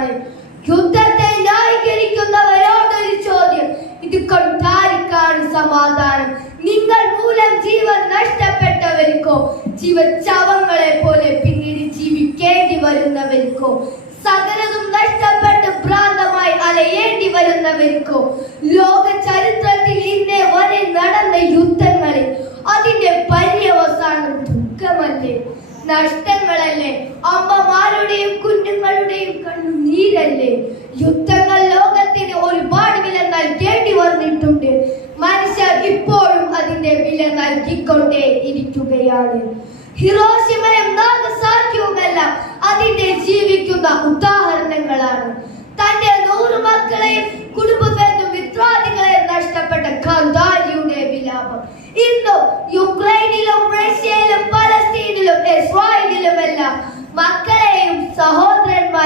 ചോദ്യമാണ്. യുദ്ധത്തെ ന്യായീകരിക്കുന്നവരോടൊരു ചോദ്യം: ഇത് കൊണ്ടാർക്കാണ് സമാധാനം? നിങ്ങൾ മൂലം ജീവൻ നഷ്ടപ്പെട്ടവർക്കോ, ജീവച്ചവങ്ങളെ പോലെ പിന്നീട് ജീവിക്കേണ്ടി വരുന്നവർക്കോ, സകലതും നഷ്ടപ്പെട്ട് ഭ്രാന്തമായി അലയേണ്ടി വരുന്നവർക്കോ, ലോക ചരിത്രത്തിൽ ഇന്നേ വരെ നടന്ന യുദ്ധങ്ങളിൽ അതിന്റെ പര്യവസാനം ദുഃഖമല്ലേ, നഷ്ടങ്ങളല്ലേ, അമ്മമാരുടെയും കുഞ്ഞുങ്ങളുടെയും കണ്ണുനീരല്ലേ? യുദ്ധങ്ങൾ ലോകത്തിന് ഒരുപാട് വില നൽകേണ്ടി വന്നിട്ടുണ്ട്. മനുഷ്യർ ഇപ്പോഴും അതിന്റെ വില നൽകിക്കൊണ്ടേ ഇരിക്കുകയാണ്. ഹിരോഷിമയും നാഗസാക്കിയുമെല്ലാം അതിന്റെ ജീവിക്കുന്ന ഉദാഹരണങ്ങളാണ്. തന്റെ 100 മക്കളെയും കുടുംബബന്ധു മിത്രാദികളെയും നഷ്ടപ്പെട്ട ഖാന്ദാരിയുടെ വിലാപം ഇന്നും യുക്രൈനിലും റഷ്യയിലും പലസ്തീനിലും ഇസ്രായേലിലുമെല്ലാം മക്കളെയും സഹോദരന്മാരെയും